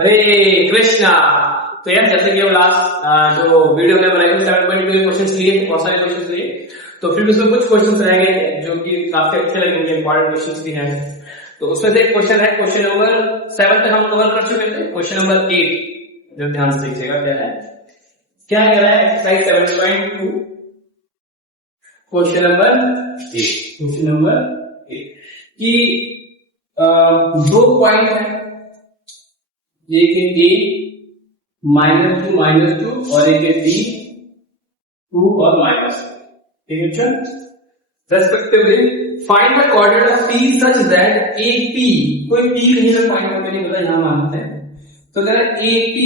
हरे कृष्णा। तो यार जैसे कि हम लास्ट जो वीडियो में बनाए 7.2 क्वेश्चंस लिए, बहुत सारे क्वेश्चंस लिए, तो फिर उसमें कुछ क्वेश्चंस रह गए जो कि काफी अच्छे लगेंगे, इंपॉर्टेंट क्वेश्चंस भी हैं। तो उसमें से एक क्वेश्चन है, क्वेश्चन नंबर 7 तक हम कवर कर चुके थे। क्वेश्चन नंबर 8 जो ध्यान से देखिएगा क्या कह रहा है एक्सरसाइज 7.2 क्वेश्चन नंबर 8 कि दो पॉइंट है, एक है A -2 और एक है B 2 और -2, ठीक है। Respectively find the coordinate of P such that AP, कोई P कहीं पर फाइंड करके नहीं पता, यहां मानते हैं। तो कह रहा है AP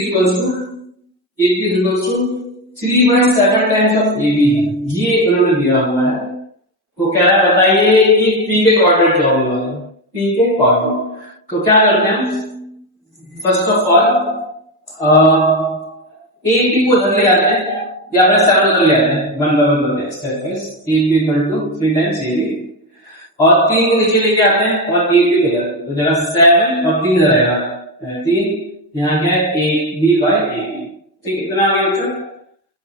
equals to 3/7 times of AB है, ये उन्होंने दिया हुआ है। तो कह रहा है बताइए कि P के कोऑर्डिनेट क्या होगा। P के कोऑर्डिनेट तो क्या करते हैं, फर्स्ट ऑफ ऑल AP को उधर ले आते हैं या फिर 7 उधर ले आते हैं, 1 by 1 करते हैं stepwise. AP equal to 3 times AB और 3 को नीचे लेके आते हैं और AB को इधर, तो जगह 7 और 3 इधर आएगा, 3 यहाँ क्या है AB by AB, ठीक है। इतना आ गया बच्चों।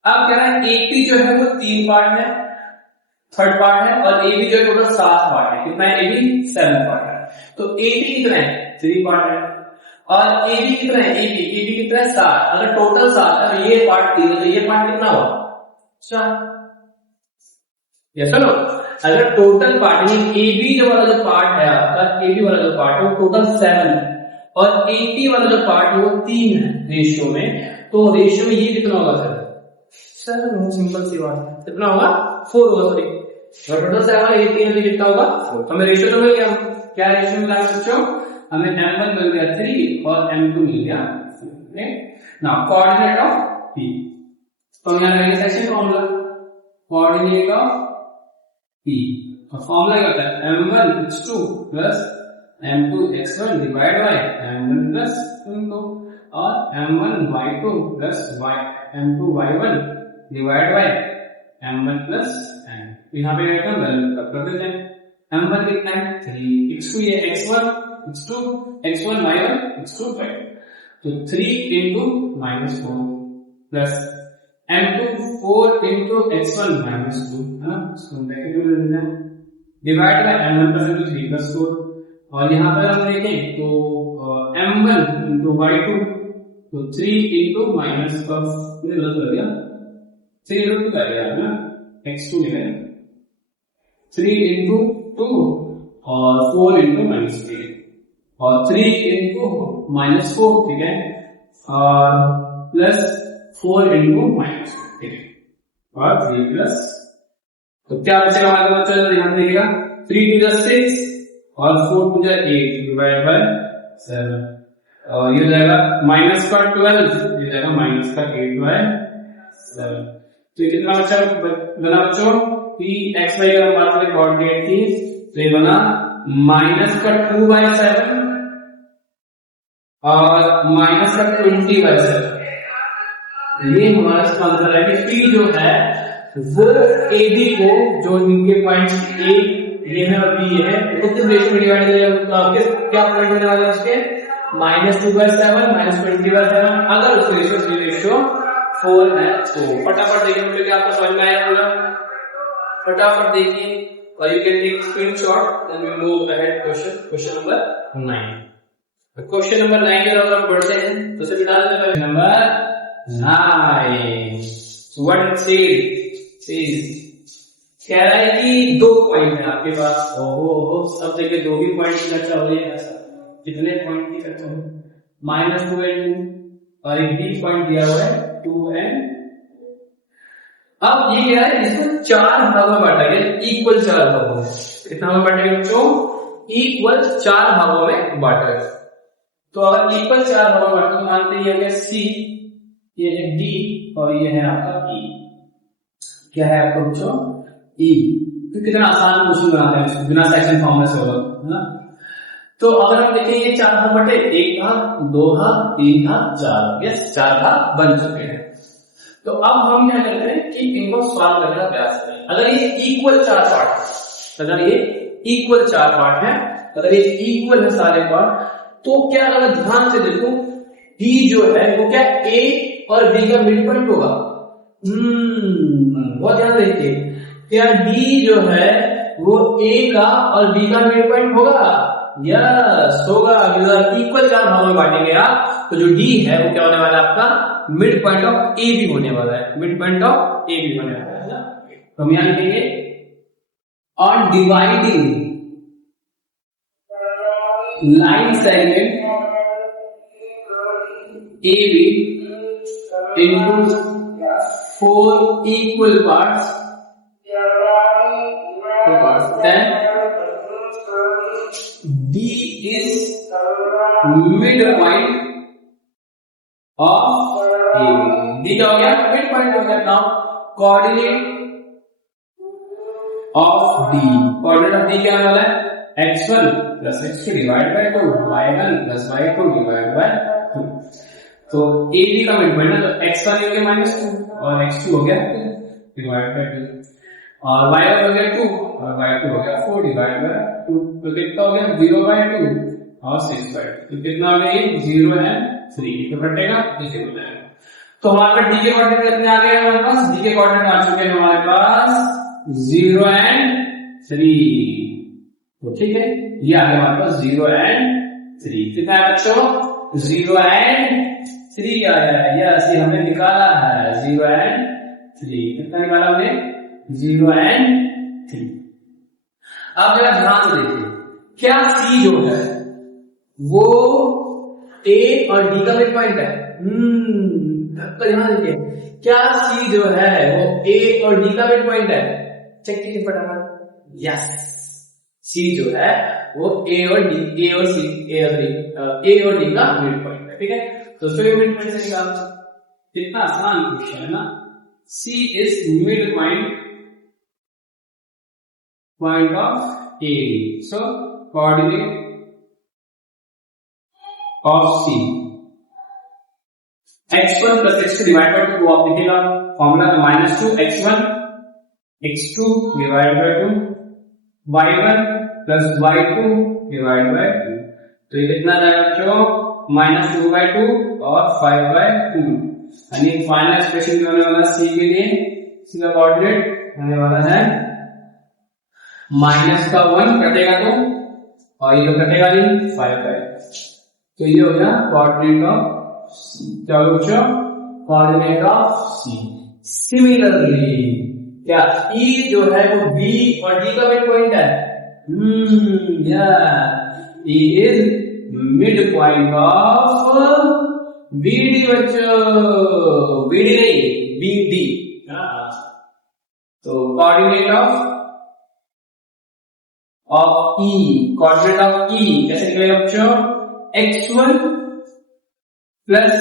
अब कह रहा है AP जो है वो 3 पार्ट है, थर्ड पार्ट है, और AB जो है टोटल 7 पार्ट है। कितना है AB 7 पार्ट है। तो AB कितना है 3 पार्ट है और AB कितना है AB कितना है 7। अगर टोटल 7 है तो ये पार्ट 3 है, तो ये पार्ट कितना हुआ 4। यस नो, अगर टोटल पार्ट AB जो वाला जो पार्ट है आपका, AB वाला जो पार्ट है वो टोटल 7 है और AP वाला जो पार्ट है वो 3 है रेशियो में, तो रेशियो में ये कितना होगा सर 7, सिंपल सी बात है। कितना होगा 4 होगा, सॉरी टोटल 7 है, 3 है, कितना होगा 4। हमें रेशियो तो मिल गया, क्या रेशियो मिला बच्चों, हमें M1 मिल गया 3 और M2 मिल गया 4। नाउ कोऑर्डिनेट ऑफ P, तो हम यहां लेंगे section formula coordinate of P, और फार्मूला क्या होता है M1 x2 plus M2 x1 divide by M1 plus M2 और M1 y2 plus M2 y1 divide by M1 plus M। यहाँ पे वैल्यू कर देते हैं। M1 कितना है 3, x2 ये x1 y1 x2 y2, तो 3 into -4 plus M2 4 into x1 -2 है ना, इसको ब्रैकेट में ले लेना, divide by M1 plus M2 3 plus 4, और यहाँ पर हम देखें तो M1 into y2 तो 3 into माइनस का गलत कर दिया, 3 into 2 कर दिया ना, x2 ले लें 3 into 2 और 4 into -3 और 3 into -4, ठीक है, और प्लस 4 into -2, ठीक है, और 3 प्लस, तो क्या बचेगा हमारे पास, चलो ध्यान दीजिएगा 3 to the 6 और 4 to the 8 डिवाइड बाय 7, और ये जाएगा माइनस का 12, ये जाएगा माइनस का 8 बाय 7। तो ये कितना बना बच्चों P x y का बात करें कोऑर्डिनेट थी, तो ये बना माइनस का 2 बाय 7 और माइनस का 20 बाय 7। ये हमारा इसका आंसर है कि P जो है वो AB को, जो इनके पॉइंट A ये है और B है, कितने रेशियो में डिवाइड करेगा, क्या पॉइंट होने वाला है उसके -2 by 7 -20 by 7। अगर उस रेशियो 4 है तो फटाफट देखिए मुझे क्या आपको समझ में आया पूरा, फटाफट देखिए और you can take screenshot, then we move ahead question number 9। Question number 9 की तरफ हम बढ़ते हैं, तो सबसे पहले नंबर 9 व्हाट सेज कह रहा है कि 2 पॉइंट है आपके पास। ओहो सब जगह 2 भी पॉइंट की चर्चा हो रही है, ऐसा कितने पॉइंट की चर्चा हो, -2 and 2 और एक B पॉइंट दिया हुआ है 2 and। अब ये क्या है, इसको 4 भागों में बांटा गया, इक्वल 4 भागों में। कितना में बांटा गया बच्चों, इक्वल 4 भागों में बांटा गया। तो अगर इक्वल 4 भागों में बांटा, मानते हैं ये हो गया C, ये है D और ये है आपका E। क्या है आपका बच्चों E। तो कितना आसान क्वेश्चन बनाते हैं बिना सेक्शन फॉर्मूला से होगा, है ना। तो अगर हम देखें ये 4 भाग बटे 1 भाग 2 भाग 3 भाग 4, यस 4 भाग बन चुके हैं। तो अब हम क्या करते हैं कि इनको सॉल्व करने का प्रयास करें। अगर ये इक्वल 4 पार्ट है, अगर ये इक्वल 4 पार्ट है, अगर ये इक्वल है सारे पार्ट, तो क्या अगर ध्यान से देखो डी जो है वो क्या ए और बी का मिड पॉइंट होगा। बहुत ध्यान रखिए, क्या डी जो है वो ए का और बी का मिड पॉइंट होगा? यस होगा। इक्वल चार भागों में बांटेंगे आप, तो जो डी है वो क्या होने वाला है आपका मिड पॉइंट ऑफ ए भी होने वाला है, मिड पॉइंट ऑफ ए भी होने वाला है ना। तो हम यहां लिखेंगे on dividing line segment A B into 4 equal parts, then D is midpoint of A. D क्या हो गया? midpoint हो गया। Now coordinate of D, coordinate of D क्या होने वाला है? x1 plus x2 divided by 2, y1 plus y2 divided by 2। तो ए बी का मिड पॉइंट ना, तो x1 हो गया -2 और x2 हो गया 2 डिवाइड बाय 2 और y1 हो गया 2 और y2 हो गया 4 डिवाइड बाय 2। तो कितना हो गया 0/2 और 6/2। तो कितना हो गया ये 0 and 3। तो कटेगा इसे हो जाएगा। तो हमारे पास डी के कोऑर्डिनेट कितने आ गए हैं? हमारे पास डी के कोऑर्डिनेट आ चुके हैं हमारे पास 0 and 3। तो ठीक है, ये आ गया हमारे पास 0 and 3। कितना है बच्चों? 0 and 3 आया है। यस, ये हमने निकाला है 0 and 3। कितना निकाला हमने? 0 and 3। अब जरा ध्यान से देखिए, क्या सी जो है वो ए और डी का मिड पॉइंट है? ध्यान देखिए, क्या सी जो है वो ए और डी का मिड पॉइंट है? चेक कीजिए फटाफट। यस, सी जो है वो ए और डी का मिड पॉइंट है। ठीक है, तो उसको मिड पॉइंट से निकाल, कितना आसान क्वेश्चन है ना। C is mid point of A, so coordinate of C x1 plus x2 divided by 2। आप लिखेगा formula -2 x1 x2 divided by 2 y1 plus y2 divided by 2। तो ये कितना जाएगा बच्चों? -2/2 और 5/2। यानी फाइनल एक्सप्रेशन होने वाला सी के लिए, सी का कोऑर्डिनेट होने वाला है -1 कटेगा तो, और ये तो कटेगा नहीं 5/2। तो ये हो गया कोऑर्डिनेट ऑफ सी। क्या होगा बच्चों? Coordinate of C. सिमिलरली क्या ई जो है वो बी और डी का मिड पॉइंट है? E is mid point of BD बच्चों, बीडी नहीं बीडी। तो coordinate of E, coordinate of E कैसे निकलेगा बच्चों? x1 plus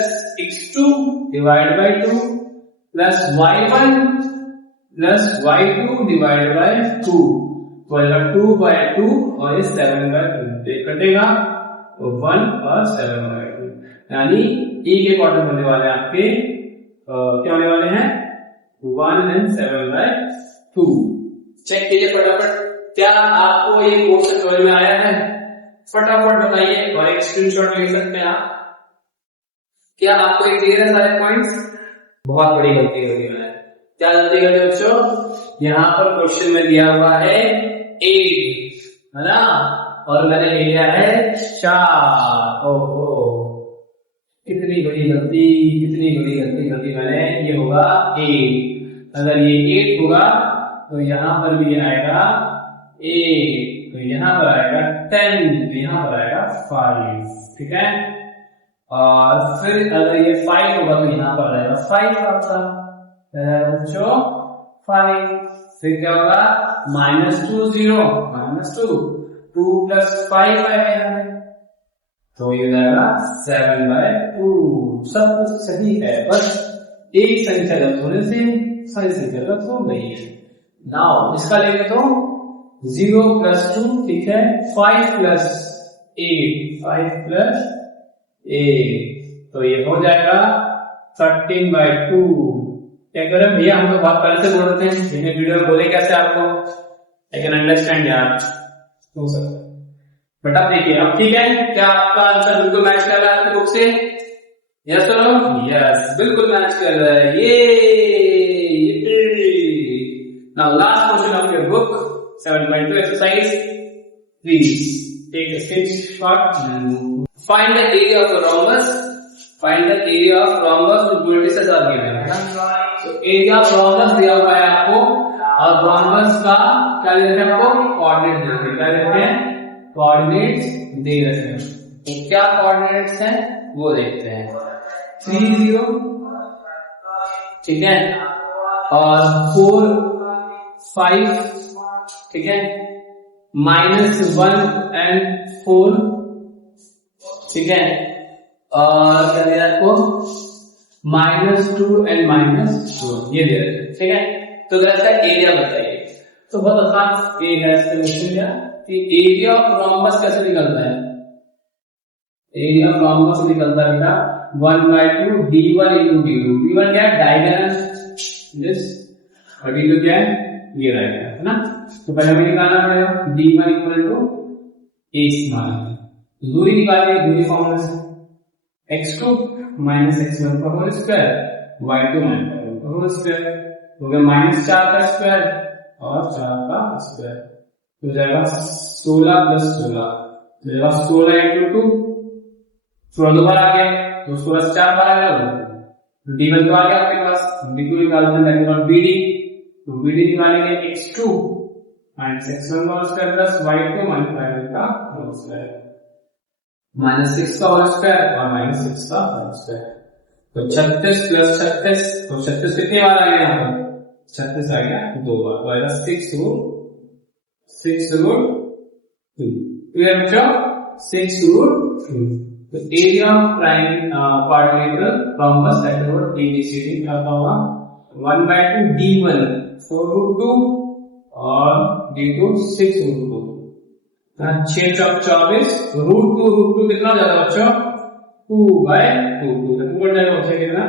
x2 divide by 2 plus y1 plus y2 divide by 2। तो 2/2 और ये 7/2 कटेगा, तो 1 और 7/2। यानी ई के कोऑर्डिनेट होने वाले आपके क्या होने वाले हैं? 1 and 7/2। चेक कीजिए फटाफट, क्या आपको ये क्वेश्चन समझ में आया है? फटाफट बताइए, और एक स्क्रीनशॉट ले सकते हैं आप। क्या आपको ये क्लियर है सारे पॉइंट्स? बहुत बड़ी गलती हो गई है। क्या गलती कर रहे बच्चों? यहाँ पर क्वेश्चन में दिया हुआ है 8, है ना, और मैंने ले लिया है 4। ओहो, कितनी बड़ी गलती, कितनी बड़ी गलती मैंने। ये होगा 8। अगर ये 8 होगा तो यहाँ पर भी आएगा 8, तो यहाँ पर आएगा 10, तो यहाँ पर आएगा 5। ठीक है, और फिर अगर ये 5 होगा तो यहाँ पर आएगा 5 आपका बच्चों 5। फिर क्या होगा? -2 0 -2 प्लस 5 आएगा, तो ये जाएगा 7/2। सब कुछ सही है, बस एक संख्या गलत होने से सारी संख्या गलत हो गई है। नाउ इसका लेंगे तो 0 प्लस 2, ठीक है, 5 प्लस 8 तो ये हो जाएगा 13/2। क्या करें भैया, हम तो बहुत पहले से बोलते हैं, वीडियो बोले कैसे आपको? आई कैन अंडरस्टैंड यार, हो सकता है, बट अब देखिए, अब ठीक है, क्या आपका आंसर बिल्कुल मैच कर रहा है आपकी बुक से? यस और नो? यस, बिल्कुल मैच कर रहा है। ये now last question of your book 7.2 exercise. Please take a screenshot and find the area of a rhombus. Find the area of rhombus with vertices are given, है ना? तो area of rhombus दिया हुआ है आपको, और रॉम्बस का क्या देते हैं आपको? कोऑर्डिनेट देते हैं। क्या देते हैं? कोऑर्डिनेट्स दे रहे हैं। तो क्या कोऑर्डिनेट्स हैं वो देखते हैं। 3 0, ठीक है, और 4 5, ठीक है, -1 and 4, ठीक है, और क्या दिया आपको? -2 and -2, ये दे रहे हैं, ठीक है। तो अगर इसका एरिया बताइए, तो बहुत आसान एरिया इसका कि एरिया ऑफ रॉम्बस कैसे निकलता है? एरिया ऑफ रॉम्बस निकलता है बेटा 1/2 d1 into d2। d1 क्या है? डायगोनल, दिस, और d2 क्या है? ये रहेगा, है ना। तो पहले हमें निकालना पड़ेगा d1 equal to a small, दूरी निकालिए, दूरी फॉर्मूला से x2 माइनस x1 का होल स्क्वायर, y2 माइनस का होल स्क्वायर, हो गया -4 का स्क्वायर और 4 का स्क्वायर, तो जाएगा 16 + 16, तो जाएगा 16 into 2, 16 दो बार आ गया, तो 16 से 4 बार आ गया, d1 तो आ गया आपके पास, d2 निकालते हैं bd, तो bd निकालेंगे x2 माइनस x1 का whole square plus y2 minus y1 का होल स्क्वायर, -6 का होल स्क्वायर और -6 का होल स्क्वायर, तो 36 + 36, तो 36 कितनी बार आ गया यहाँ पर? 36 आ गया 2 बार, तो आएगा 6√2। क्लियर बच्चों? 6√2। तो area of prime quadrilateral rhombus sector ABCD क्या होगा? 1/2 d1 4√2 और d2 6√2। 6 चौक 24, √2 कितना हो जाता है बच्चों? 2/2, तो 2 जाएगा बच्चे कितना?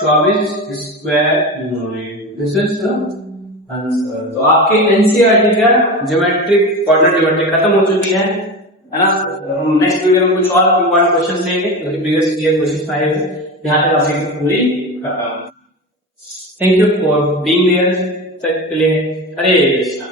24 square unit. This is the answer. तो आपके एनसीईआरटी का ज्योमेट्रिक कोऑर्डिनेट ज्योमेट्री खत्म हो चुकी है ना। नेक्स्ट वीडियो में कुछ और इम्पोर्टेंट क्वेश्चन लेंगे, तो प्रीवियस ईयर क्वेश्चन आए थे, यहाँ पे टॉपिक पूरी खत्म। Thank you for being there. तक के लिए हरे कृष्णा।